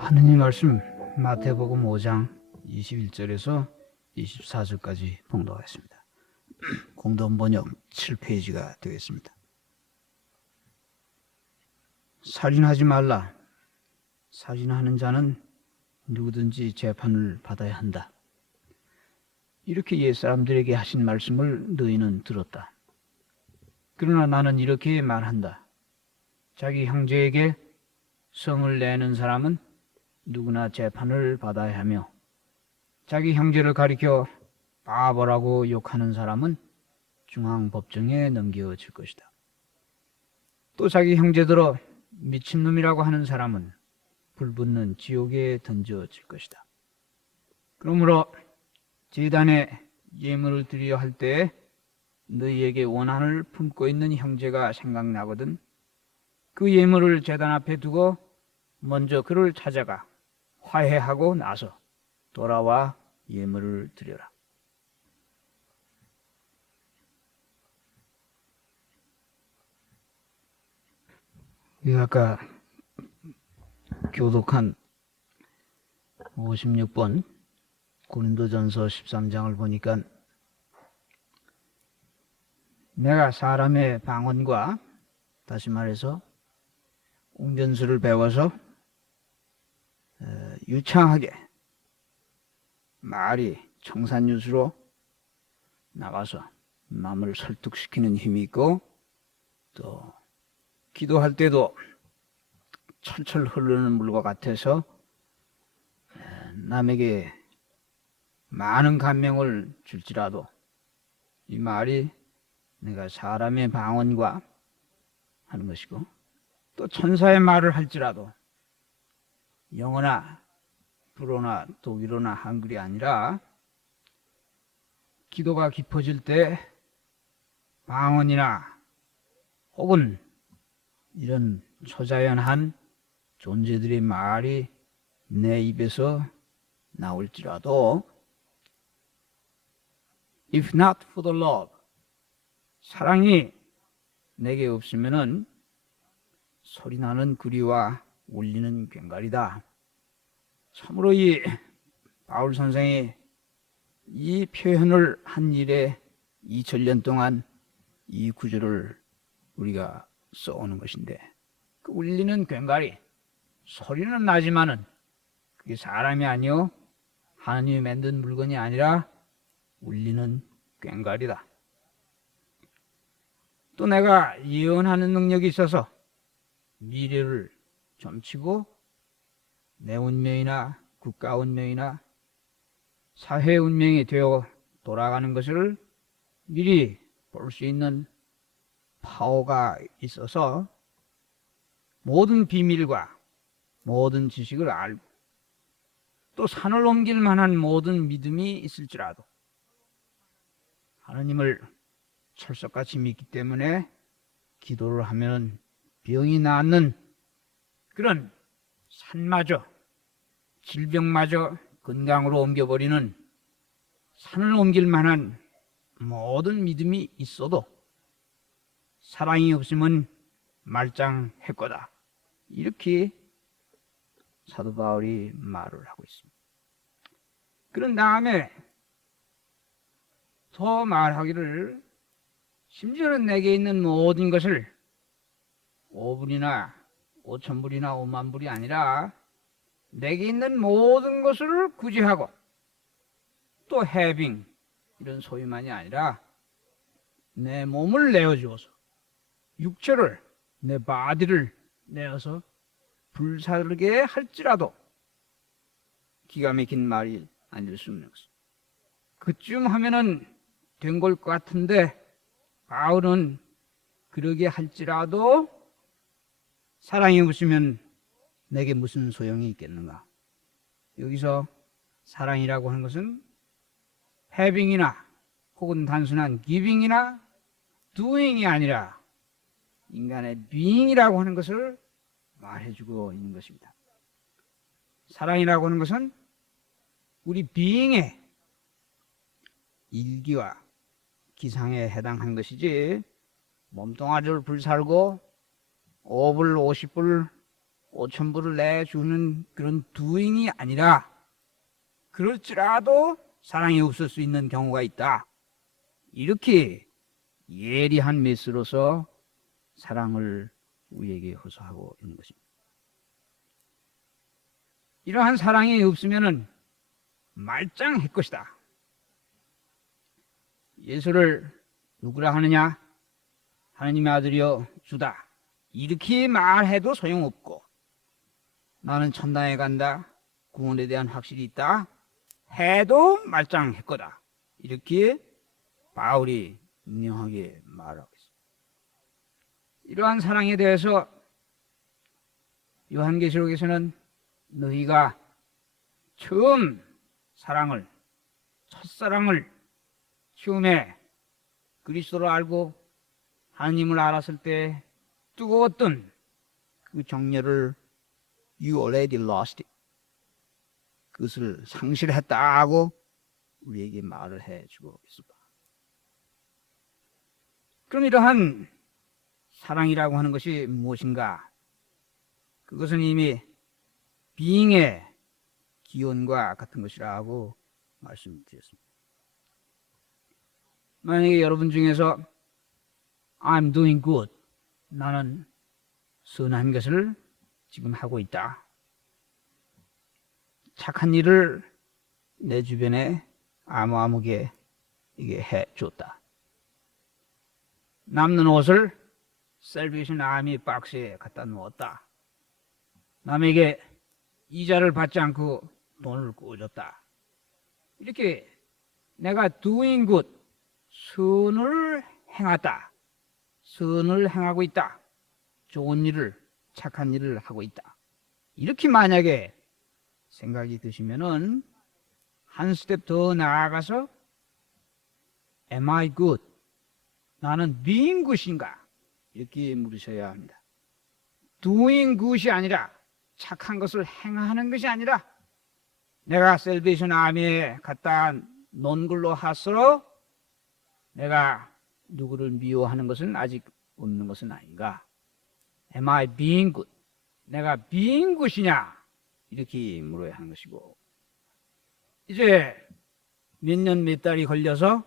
하느님 말씀 마태복음 5장 21절에서 24절까지 봉독하겠습니다. 공동 번역 7페이지가 되겠습니다. 살인하지 말라. 살인하는 자는 누구든지 재판을 받아야 한다. 이렇게 옛사람들에게 하신 말씀을 너희는 들었다. 그러나 나는 이렇게 말한다. 자기 형제에게 성을 내는 사람은 누구나 재판을 받아야 하며 자기 형제를 가리켜 바보라고 욕하는 사람은 중앙법정에 넘겨질 것이다. 또 자기 형제들어 미친놈이라고 하는 사람은 불붙는 지옥에 던져질 것이다. 그러므로 제단에 예물을 드려 할 때에 너희에게 원한을 품고 있는 형제가 생각나거든 그 예물을 제단 앞에 두고 먼저 그를 찾아가 화해하고 나서 돌아와 예물을 드려라. 아까 교독한 56번 고린도전서 13장을 보니까 내가 사람의 방언과 다시 말해서 웅변수를 배워서 유창하게 말이 청산유수로 나와서 마음을 설득시키는 힘이 있고 또 기도할 때도 철철 흐르는 물과 같아서 남에게 많은 감명을 줄지라도 이 말이 내가 사람의 방언과 하는 것이고 또 천사의 말을 할지라도 영어나 불어나 독일어나 한글이 아니라 기도가 깊어질 때 방언이나 혹은 이런 초자연한 존재들의 말이 내 입에서 나올지라도 If not for the love 사랑이 내게 없으면은 소리나는 구리와 울리는 꽹과리다. 참으로 이 바울 선생이 이 표현을 한 일에 2000년 동안 이 구절을 우리가 써오는 것인데 그 울리는 꽹과리 소리는 나지만은 그게 사람이 아니요 하나님이 만든 물건이 아니라 울리는 꽹과리다. 또 내가 예언하는 능력이 있어서 미래를 점치고 내 운명이나 국가 운명이나 사회 운명이 되어 돌아가는 것을 미리 볼 수 있는 파워가 있어서 모든 비밀과 모든 지식을 알고 또 산을 옮길 만한 모든 믿음이 있을지라도 하나님을 철석같이 믿기 때문에 기도를 하면 병이 낫는 그런 산마저 질병마저 건강으로 옮겨버리는 산을 옮길 만한 모든 믿음이 있어도 사랑이 없으면 말짱했거다. 이렇게 사도 바울이 말을 하고 있습니다. 그런 다음에 더 말하기를 심지어는 내게 있는 모든 것을 5불이나 5,000불이나 5만 불이 아니라 내게 있는 모든 것을 구제하고 또 having 이런 소유만이 아니라 내 몸을 내어주어서 육체를 내 바디를 내어서 불살게 할지라도 기가 막힌 말이 아닐 수 없는 것입니다. 그쯤 하면은 된 걸 것 같은데 바울은 그러게 할지라도 사랑이 없으면 내게 무슨 소용이 있겠는가? 여기서 사랑이라고 하는 것은 having이나 혹은 단순한 giving이나 doing이 아니라 인간의 being이라고 하는 것을 말해주고 있는 것입니다. 사랑이라고 하는 것은 우리 being의 일기와 기상에 해당하는 것이지 몸뚱아리를 불살고 5불, 50불, 5,000불을 내주는 그런 doing이 아니라 그럴지라도 사랑이 없을 수 있는 경우가 있다. 이렇게 예리한 메스로서 사랑을 우리에게 호소하고 있는 것입니다. 이러한 사랑이 없으면 말짱할 것이다. 예수를 누구라 하느냐? 하나님의 아들이여 주다. 이렇게 말해도 소용없고, 나는 천당에 간다, 구원에 대한 확실이 있다 해도 말짱할 거다. 이렇게 바울이 분명하게 말하고 있습니다. 이러한 사랑에 대해서 요한계시록에서는 너희가 처음 사랑을, 첫사랑을 처음에 그리스도를 알고 하나님을 알았을 때 뜨거웠던 그 정열을 You already lost it. 그것을 상실했다고 우리에게 말을 해주고 있습니다. 그럼 이러한 사랑이라고 하는 것이 무엇인가? 그것은 이미 being의 기원과 같은 것이라고 말씀드렸습니다. 만약에 여러분 중에서 I'm doing good, 나는 선한 것을 지금 하고 있다, 착한 일을 내 주변에 아무게 이게 해줬다, 남는 옷을 셀베이션 아미 박스에 갖다 놓았다, 남에게 이자를 받지 않고 돈을 꾸어줬다, 이렇게 내가 doing good, 선을 행하다, 선을 행하고 있다, 좋은 일을, 착한 일을 하고 있다, 이렇게 만약에 생각이 드시면은 한 스텝 더 나아가서 Am I good? 나는 being good인가? 이렇게 물으셔야 합니다. doing good이 아니라, 착한 것을 행하는 것이 아니라, 내가 셀베이션 아미에 갖다 놓은 걸로 하서로 내가 누구를 미워하는 것은 아직 없는 것은 아닌가? Am I being good? 내가 being good이냐? 이렇게 물어야 하는 것이고, 이제 몇 년 몇 달이 걸려서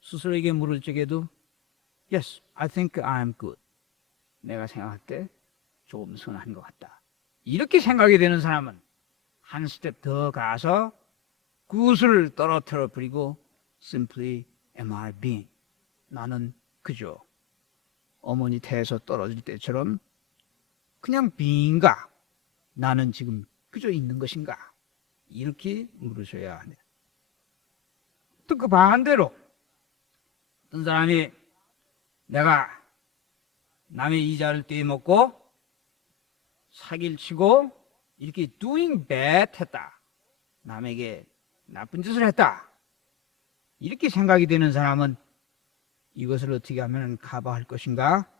스스로에게 물을 적에도 Yes, I think I'm good. 내가 생각할 때 조금 선한 것 같다. 이렇게 생각이 되는 사람은 한 스텝 더 가서 그것을 떨어뜨려 버리고 Simply am I being? 나는 그저 어머니 태에서 떨어질 때처럼 그냥 being가? 나는 지금 그저 있는 것인가? 이렇게 물으셔야 합니다. 또 그 반대로 어떤 사람이 내가 남의 이자를 떼먹고 사기를 치고 이렇게 doing bad 했다, 남에게 나쁜 짓을 했다, 이렇게 생각이 되는 사람은 이것을 어떻게 하면 커버할 것인가?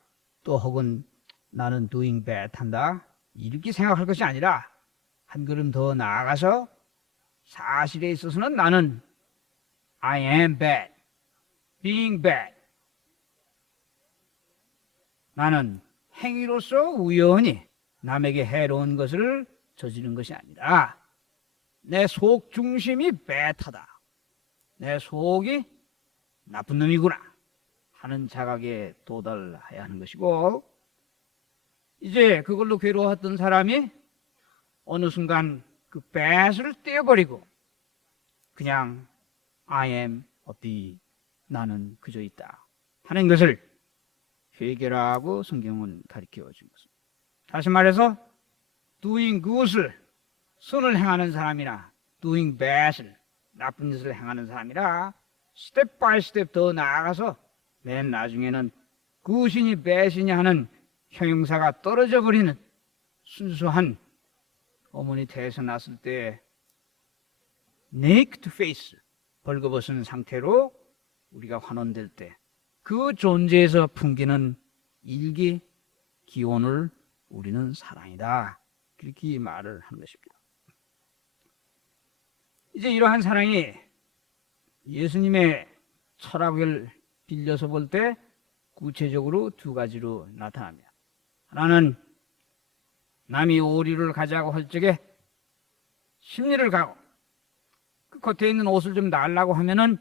또 혹은 나는 doing bad 한다, 이렇게 생각할 것이 아니라 한 걸음 더 나아가서 사실에 있어서는 나는 I am bad, being bad. 나는 행위로서 우연히 남에게 해로운 것을 저지른 것이 아니라 내 속 중심이 배타다, 내 속이 나쁜 놈이구나 하는 자각에 도달해야 하는 것이고, 이제 그걸로 괴로웠던 사람이 어느 순간 그 배를 떼어버리고 그냥 I am a bee, 나는 그저 있다 하는 것을 회개라고 성경은 가르쳐 준 것입니다. 다시 말해서 doing good을, 선을 행하는 사람이나 doing bad을, 나쁜 짓을 행하는 사람이라 스텝 바이 스텝 더 나아가서 맨 나중에는 굿이니 bad이니 하는 형용사가 떨어져 버리는 순수한 어머니 태에서 났을 때 naked face, 벌거벗은 상태로 우리가 환원될 때 그 존재에서 풍기는 일기 기원을 우리는 사랑이다, 그렇게 말을 한 것입니다. 이제 이러한 사랑이 예수님의 철학을 빌려서 볼 때 구체적으로 두 가지로 나타납니다. 하나는 남이 오리를 가자고 할 적에 심리를 가고 그 겉에 있는 옷을 좀 달라고 하면은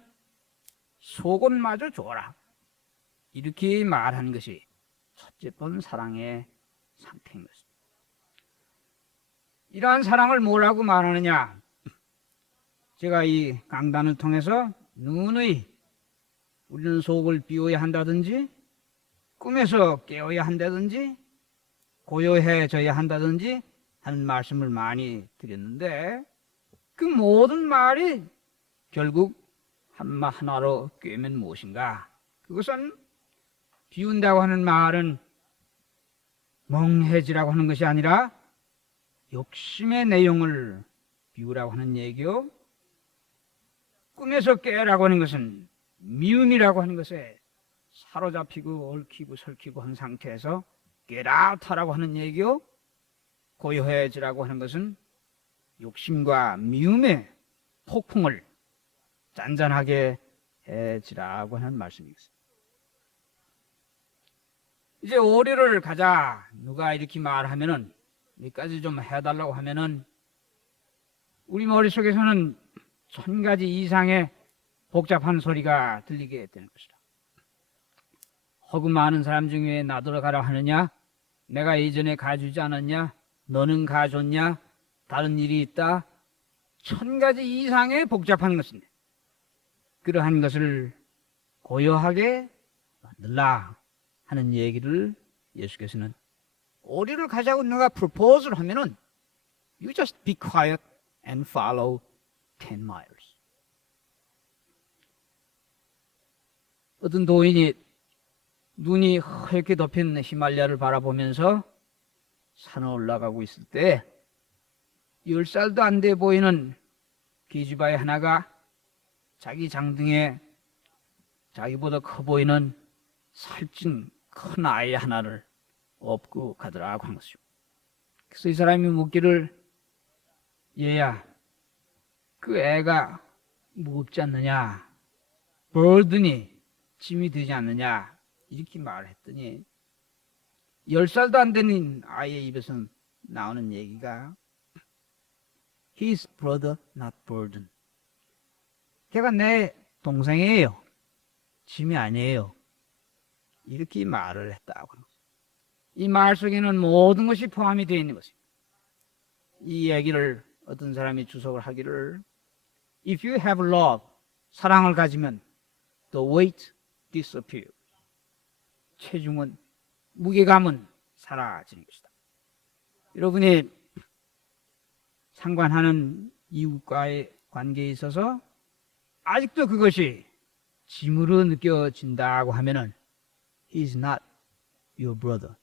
속은 마저 줘라. 이렇게 말하는 것이 첫째 번 사랑의 상태인 것입니다. 이러한 사랑을 뭐라고 말하느냐? 제가 이 강단을 통해서 누누이 우리는 속을 비워야 한다든지 꿈에서 깨어야 한다든지 고요해져야 한다든지 하는 말씀을 많이 드렸는데 그 모든 말이 결국 한마 하나로 꿰면 무엇인가? 그것은 비운다고 하는 말은 멍해지라고 하는 것이 아니라 욕심의 내용을 비우라고 하는 얘기요. 꿈에서 깨라고 하는 것은 미움이라고 하는 것에 사로잡히고 얽히고 설키고 한 상태에서 get out 하라고 하는 얘기요. 고요해지라고 하는 것은 욕심과 미움의 폭풍을 잔잔하게 해지라고 하는 말씀이겠습니다. 이제 오리를 가자. 누가 이렇게 말하면은 여기까지 좀 해달라고 하면은 우리 머릿속에서는 1000가지 이상의 복잡한 소리가 들리게 되는 것이다. 허구 많은 사람 중에 나더러 가라 하느냐? 내가 예전에 가주지 않았냐? 너는 가줬냐? 다른 일이 있다? 1000가지 이상의 복잡한 것인데 그러한 것을 고요하게 만들라 하는 얘기를 예수께서는 오리를 가자고 누가 프로포즈를 하면은 You just be quiet and follow 10 miles. 어떤 도인이 눈이 하얗게 덮인 히말라야를 바라보면서 산을 올라가고 있을 때 10살도 안 돼 보이는 계집아이 하나가 자기 장등에 자기보다 커 보이는 살찐 큰 아이 하나를 업고 가더라고 한 것이죠. 그래서 이 사람이 묻기를 얘야 그 애가 무겁지 않느냐 버든이 짐이 되지 않느냐 이렇게 말을 했더니 10살도 안 되는 아이의 입에서 나오는 얘기가 His brother not burden. 걔가 내 동생이에요. 짐이 아니에요. 이렇게 말을 했다고. 이 말 속에는 모든 것이 포함이 되어 있는 것입니다. 이 얘기를 어떤 사람이 주석을 하기를 If you have love, 사랑을 가지면 the weight disappears. 체중은, 무게감은 사라지는 것이다. 여러분이 상관하는 이웃과의 관계에 있어서 아직도 그것이 짐으로 느껴진다고 하면은 He is not your brother.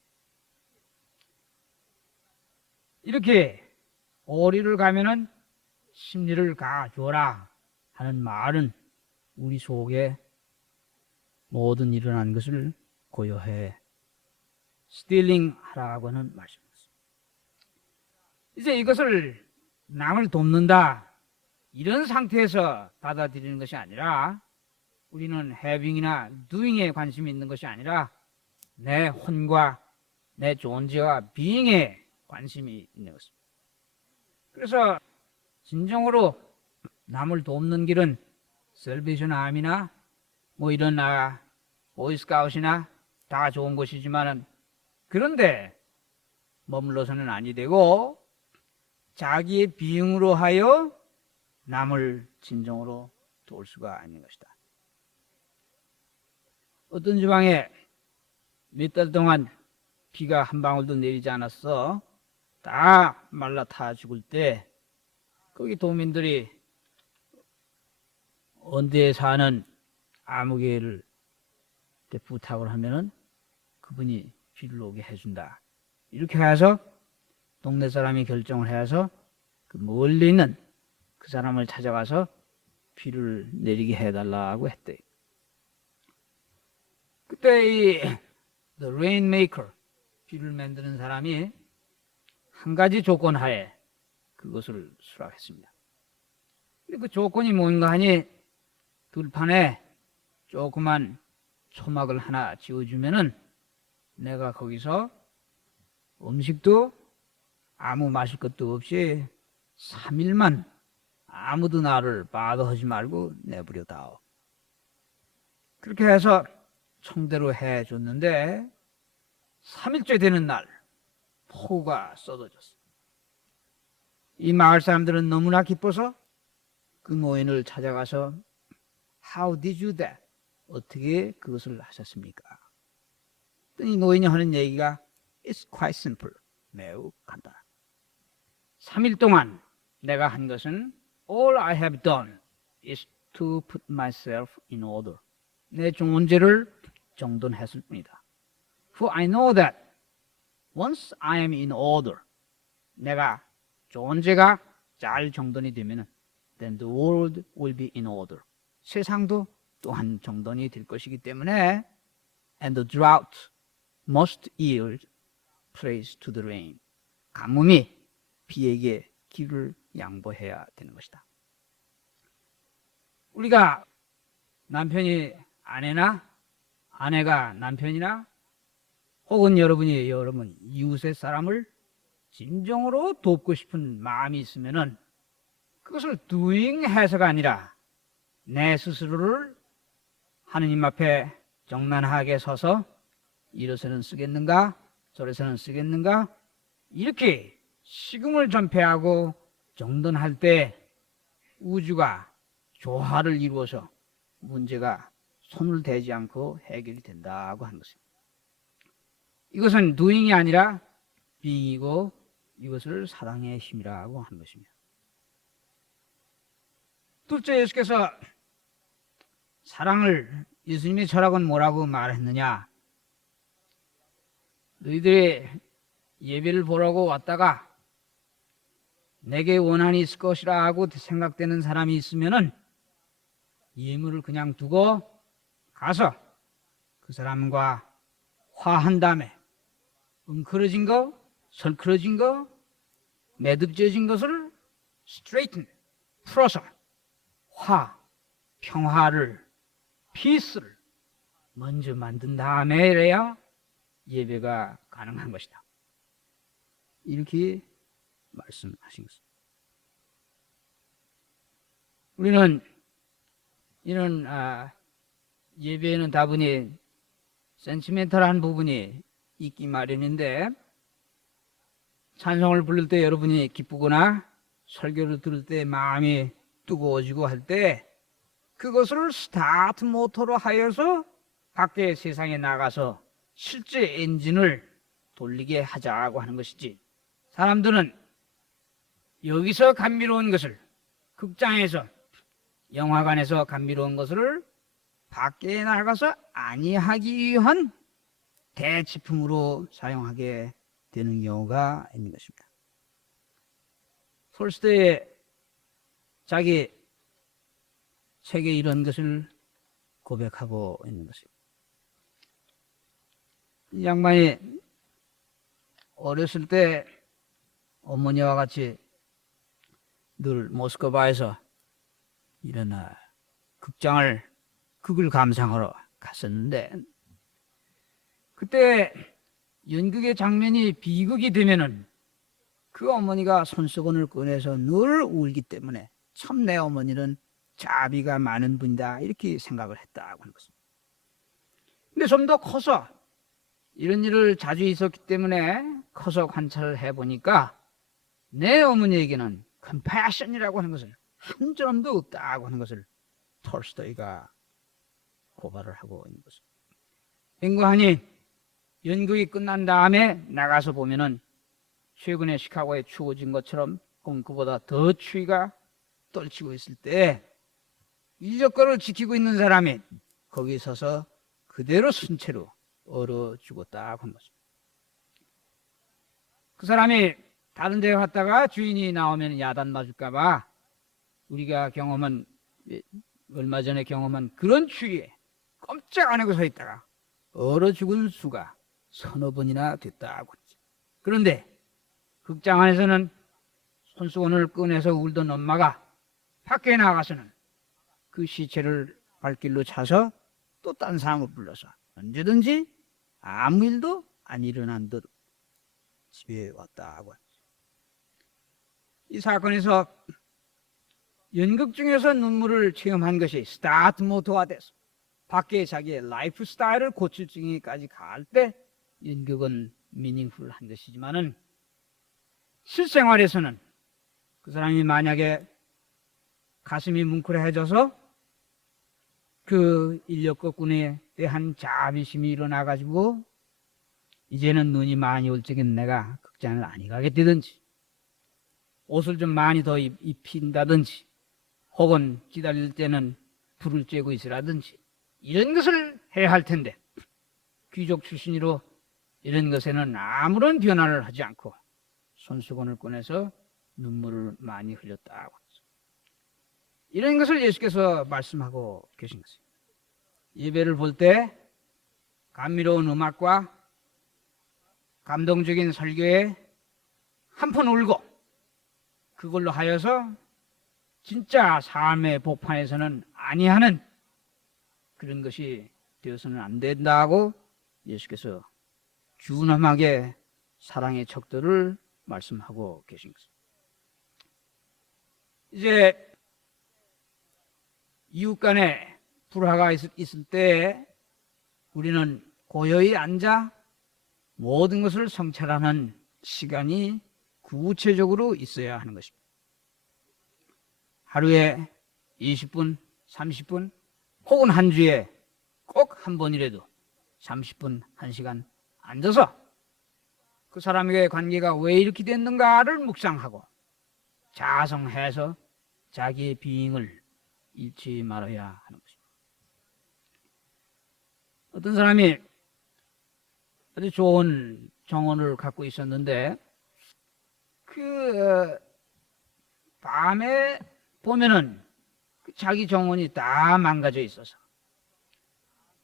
이렇게 오리를 가면은 심리를 가줘라 하는 말은 우리 속에 모든 일어난 것을 고요해 스틸링 하라고 하는 말씀입니다. 이제 이것을 남을 돕는다 이런 상태에서 받아들이는 것이 아니라 우리는 having이나 doing에 관심이 있는 것이 아니라 내 혼과 내 존재와 being에 관심이 있는 것입니다. 그래서 진정으로 남을 돕는 길은 셀베이션 아미나 뭐 이런 보이스카웃이나 다 좋은 것이지만은 그런데 머물러서는 아니 되고 자기의 비응으로 하여 남을 진정으로 도울 수가 있는 것이다. 어떤 지방에 몇 달 동안 비가 한 방울도 내리지 않았어. 다 말라타 죽을 때 거기 도민들이 언대에 사는 아무개를 부탁을 하면은 그분이 비를 오게 해준다. 이렇게 해서 동네 사람이 결정을 해서 그 멀리 있는 그 사람을 찾아가서 비를 내리게 해달라고 했대. 그때 이 The Rainmaker, 비를 만드는 사람이 한 가지 조건 하에 그것을 수락했습니다. 근데 그 조건이 뭔가 하니 들판에 조그만 초막을 하나 지어주면은 내가 거기서 음식도 아무 마실 것도 없이 3일만 아무도 나를 봐도 하지 말고 내버려다오. 그렇게 해서 청대로 해줬는데 3일째 되는 날 폭우가 쏟아졌어. 이 마을 사람들은 너무나 기뻐서 그 노인을 찾아가서 How did you that? 어떻게 그것을 하셨습니까? 이 노인이 하는 얘기가 It's quite simple. 매우 간단하다. 3일 동안 내가 한 것은 All I have done is to put myself in order. 내 존재를 정돈했을 뿐이다. For I know that once I am in order, 내가 존재가 잘 정돈이 되면 then the world will be in order. 세상도 또한 정돈이 될 것이기 때문에 and the drought must yield praise to the rain. 가뭄이 비에게 기를 양보해야 되는 것이다. 우리가 남편이 아내나 아내가 남편이나 혹은 여러분이 여러분 이웃의 사람을 진정으로 돕고 싶은 마음이 있으면은 그것을 doing 해서가 아니라 내 스스로를 하느님 앞에 정난하게 서서 이래서는 쓰겠는가 저래서는 쓰겠는가 이렇게 식음을 전폐하고 정돈할 때 우주가 조화를 이루어서 문제가 손을 대지 않고 해결이 된다고 하는 것입니다. 이것은 doing이 아니라 being이고 이것을 사랑의 힘이라고 하는 것입니다. 둘째, 예수께서 사랑을 예수님의 철학은 뭐라고 말했느냐? 너희들이 예배를 보라고 왔다가 내게 원한이 있을 것이라 하고 생각되는 사람이 있으면은 예물을 그냥 두고 가서 그 사람과 화한 다음에 엉클어진 거, 설클어진 거, 매듭져진 것을 straighten, 풀어서 평화를, 피스를 먼저 만든 다음에야 예배가 가능한 것이다. 이렇게 말씀하신 것입니다. 우리는 이런 예배에는 다분히 센티멘털한 부분이 있기 마련인데 찬송을 부를 때 여러분이 기쁘거나 설교를 들을 때 마음이 뜨거워지고 할 때 그것을 스타트 모터로 하여서 밖에 세상에 나가서 실제 엔진을 돌리게 하자고 하는 것이지 사람들은 여기서 감미로운 것을 극장에서 영화관에서 감미로운 것을 밖에 나가서 아니하기 위한 대치품으로 사용하게 되는 경우가 있는 것입니다. 톨스토이의 자기 책에 이런 것을 고백하고 있는 것입니다. 이 양반이 어렸을 때 어머니와 같이 늘 모스크바에서 이런 극을 감상하러 갔었는데 그때 연극의 장면이 비극이 되면은 그 어머니가 손수건을 꺼내서 늘 울기 때문에 참 내 어머니는 자비가 많은 분이다 이렇게 생각을 했다고 하는 것입니다. 근데 좀 더 커서 이런 일을 자주 있었기 때문에 커서 관찰을 해보니까 내 어머니에게는 컴패션이라고 하는 것을 한 점도 없다고 하는 것을 톨스토이가 고발을 하고 있는 것입니다. 연구하니 연극이 끝난 다음에 나가서 보면은 최근에 시카고에 추워진 것처럼 혹은 그보다 더 추위가 떨치고 있을 때 유적거를 지키고 있는 사람이 거기 서서 그대로 순채로 얼어 죽었다고 한 것입니다. 그 사람이 다른 데 갔다가 주인이 나오면 야단 맞을까봐 우리가 경험한 얼마 전에 경험한 그런 추위에 꼼짝 안 하고 서 있다가 얼어 죽은 수가 서너 번이나 됐다고 했죠. 그런데 극장 안에서는 손수건을 꺼내서 울던 엄마가 밖에 나가서는 그 시체를 발길로 차서 또 딴 사람을 불러서 언제든지 아무 일도 안 일어난 듯 집에 왔다고 했죠. 이 사건에서 연극 중에서 눈물을 체험한 것이 스타트 모토화돼서 밖에 자기의 라이프 스타일을 고칠 중에까지 갈 때 연극은 미닝풀한 것이지만은 실생활에서는 그 사람이 만약에 가슴이 뭉클해져서 그 인력거꾼에 대한 자비심이 일어나가지고 이제는 눈이 많이 올 적엔 내가 극장을 안 가겠다든지 옷을 좀 많이 더 입힌다든지 혹은 기다릴 때는 불을 쬐고 있으라든지 이런 것을 해야 할 텐데 귀족 출신으로 이런 것에는 아무런 변화를 하지 않고 손수건을 꺼내서 눈물을 많이 흘렸다고 했어요. 이런 것을 예수께서 말씀하고 계신 것이에요. 예배를 볼 때 감미로운 음악과 감동적인 설교에 한푼 울고 그걸로 하여서 진짜 삶의 복판에서는 아니하는 그런 것이 되어서는 안 된다고 예수께서 준엄하게 사랑의 척도를 말씀하고 계신 것입니다. 이제 이웃 간에 불화가 있을 때 우리는 고요히 앉아 모든 것을 성찰하는 시간이 구체적으로 있어야 하는 것입니다. 하루에 20분, 30분 혹은 한 주에 꼭 한 번이라도 30분, 1시간 앉아서 그 사람에게 관계가 왜 이렇게 됐는가를 묵상하고 자성해서 자기의 비잉을 잃지 말아야 하는 것입니다. 어떤 사람이 아주 좋은 정원을 갖고 있었는데 그 밤에 보면은 자기 정원이 다 망가져 있어서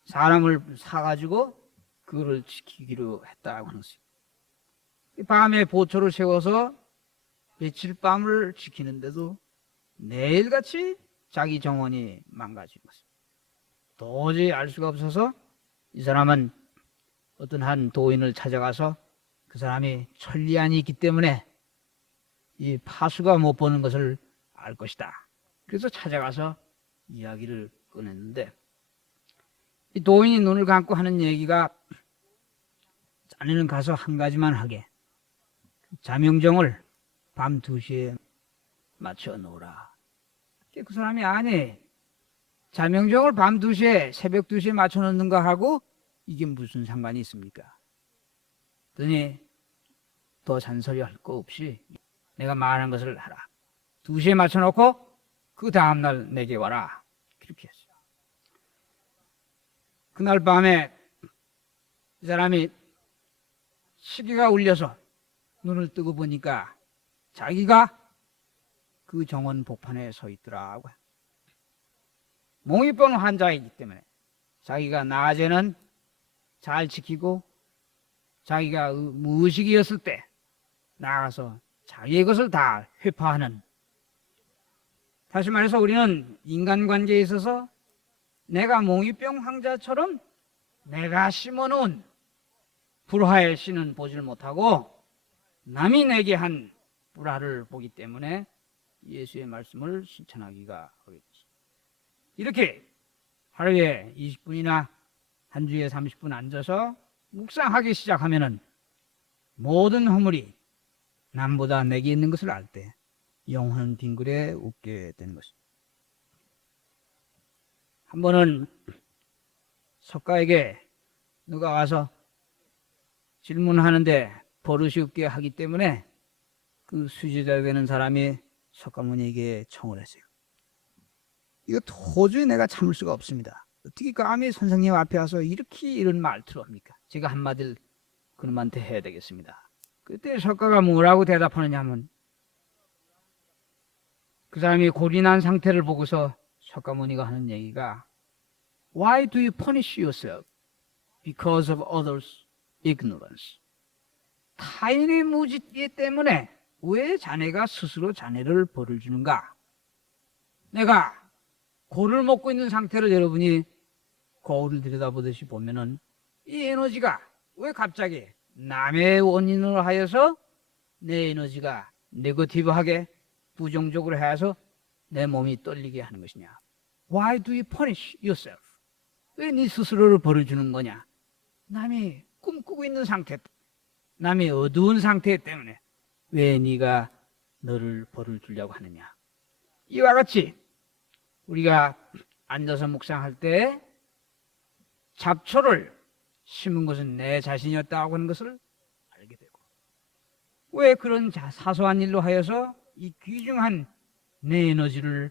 사람을 사가지고 그거를 지키기로 했다고 하는 것입니다. 밤에 보초를 세워서 며칠 밤을 지키는데도 매일같이 자기 정원이 망가진 것입니다. 도저히 알 수가 없어서 이 사람은 어떤 한 도인을 찾아가서 그 사람이 천리안이 있기 때문에 이 파수가 못 보는 것을 알 것이다. 그래서 찾아가서 이야기를 꺼냈는데 이 도인이 눈을 감고 하는 얘기가 자네는 가서 한 가지만 하게. 자명정을 밤 2시에 맞춰 놓으라. 그 사람이 아니 자명정을 밤 2시에 새벽 2시에 맞춰 놓는가 하고 이게 무슨 상관이 있습니까? 그러니 더 잔소리할 거 없이 내가 말한 것을 하라. 2시에 맞춰 놓고 그 다음날 내게 와라. 그렇게 했어요. 그날 밤에 이 사람이 시계가 울려서 눈을 뜨고 보니까 자기가 그 정원 복판에 서 있더라고. 몽유병 환자이기 때문에 자기가 낮에는 잘 지키고 자기가 무의식이었을 때 나가서 자기의 것을 다 회파하는, 다시 말해서 우리는 인간관계에 있어서 내가 몽유병 환자처럼 내가 심어놓은 불화의 씨는 보질 못하고 남이 내게 한 불화를 보기 때문에 예수의 말씀을 실천하기가 어렵습니다. 이렇게 하루에 20분이나 한 주에 30분 앉아서 묵상하기 시작하면은 모든 허물이 남보다 내게 있는 것을 알 때 영혼 빙글에 웃게 되는 것입니다. 한 번은 석가에게 누가 와서 질문하는데 버릇이 없게 하기 때문에 그 수지자 되는 사람이 석가모니에게 청을 했어요. 이거 도저히 내가 참을 수가 없습니다. 어떻게 감히 선생님 앞에 와서 이렇게 이런 말투를 합니까? 제가 한마디를 그놈한테 해야 되겠습니다. 그때 석가가 뭐라고 대답하느냐 하면 그 사람이 골인한 상태를 보고서 석가모니가 하는 얘기가 Why do you punish yourself? Because of others' ignorance. 타인의 무지에 때문에 왜 자네가 스스로 자네를 벌을 주는가? 내가 골을 먹고 있는 상태를 여러분이 거울을 들여다보듯이 보면은 이 에너지가 왜 갑자기 남의 원인으로 하여서 내 에너지가 네거티브하게 부정적으로 해서 내 몸이 떨리게 하는 것이냐? Why do you punish yourself? 왜 네 스스로를 벌을 주는 거냐? 남이 꿈꾸고 있는 상태, 남이 어두운 상태 때문에 왜 네가 너를 벌을 주려고 하느냐? 이와 같이 우리가 앉아서 묵상할 때 잡초를 심은 것은 내 자신이었다고 하는 것을 알게 되고, 왜 그런 사소한 일로 하여서 이 귀중한 내 에너지를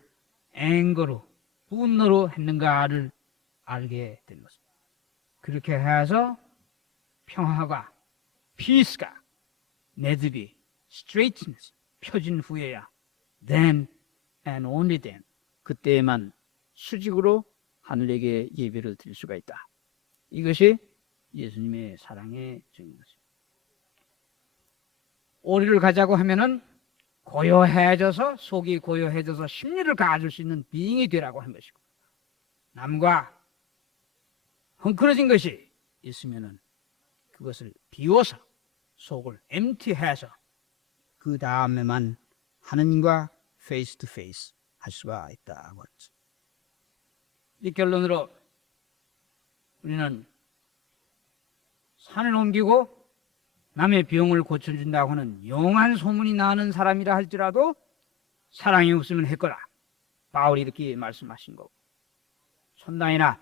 앵거로 분노로 했는가를 알게 된 것입니다. 그렇게 해서 평화가, 피스가 매듭이 straightness 펴진 후에야 then and only then 그때에만 수직으로 하늘에게 예배를 드릴 수가 있다. 이것이 예수님의 사랑의 증인 것입니다. 오리를 가자고 하면은 고요해져서, 속이 고요해져서 심리를 가질 수 있는 비잉이 되라고 한 것이고, 남과 헝클어진 것이 있으면은 그것을 비워서 속을 empty해서 그 다음에만 하느님과 face to face 할 수가 있다고 했죠. 이 결론으로 우리는 산을 옮기고 남의 병을 고쳐준다고 하는 용한 소문이 나는 사람이라 할지라도 사랑이 없으면 했거라. 바울이 이렇게 말씀하신 거고, 천당이나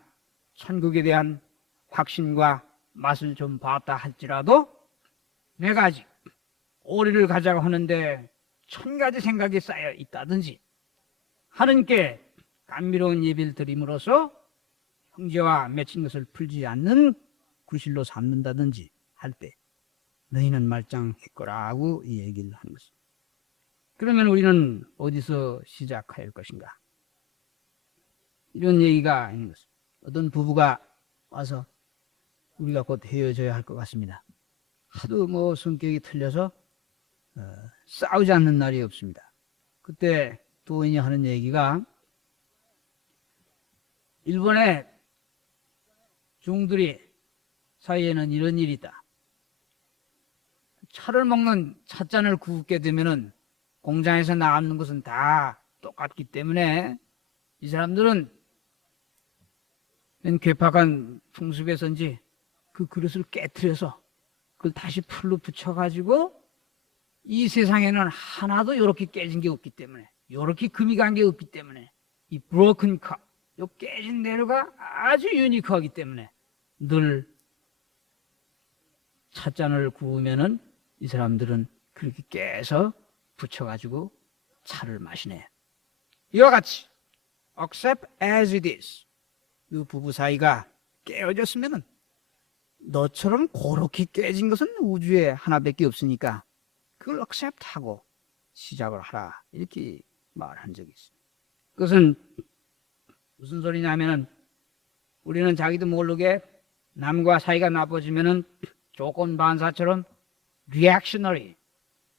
천국에 대한 확신과 맛을 좀 봤다 할지라도 내가 아직 오리를 가자고 하는데 1000가지 생각이 쌓여 있다든지, 하느님께 감미로운 예배를 드림으로써 형제와 맺힌 것을 풀지 않는 구실로 삼는다든지 할 때 너희는 말짱했거라고 이 얘기를 하는 것입니다. 그러면 우리는 어디서 시작해야 할 것인가? 이런 얘기가 있는 것입니다. 어떤 부부가 와서 우리가 곧 헤어져야 할 것 같습니다. 하도 뭐 성격이 틀려서 싸우지 않는 날이 없습니다. 그때 부인이 하는 얘기가, 일본의 중들이 사이에는 이런 일이 있다. 차를 먹는 찻잔을 굽게 되면은 공장에서 나오는 것은 다 똑같기 때문에 이 사람들은 괴팍한 풍습에서인지 그 그릇을 깨트려서 그걸 다시 풀로 붙여가지고, 이 세상에는 하나도 이렇게 깨진 게 없기 때문에, 이렇게 금이 간 게 없기 때문에, 이 broken cup, 이 깨진 대로가 아주 유니크하기 때문에 늘 찻잔을 구우면은 이 사람들은 그렇게 깨서 붙여가지고 차를 마시네. 이와 같이 accept as it is, 이 부부 사이가 깨어졌으면은 너처럼 그렇게 깨진 것은 우주에 하나밖에 없으니까 그걸 accept하고 시작을 하라, 이렇게 말한 적이 있습니다. 그것은 무슨 소리냐면은, 우리는 자기도 모르게 남과 사이가 나빠지면은 조건 반사처럼 reactionary,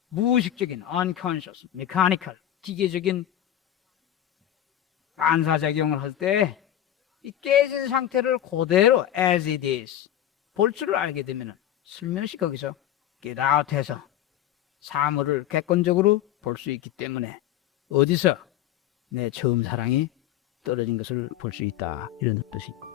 무의식적인 unconscious, mechanical, 기계적인 반사작용을 할 때 이 깨진 상태를 그대로 as it is 볼 줄을 알게 되면 슬며시 거기서 get out해서 사물을 객관적으로 볼 수 있기 때문에 어디서 내 처음 사랑이 떨어진 것을 볼 수 있다, 이런 뜻입니다.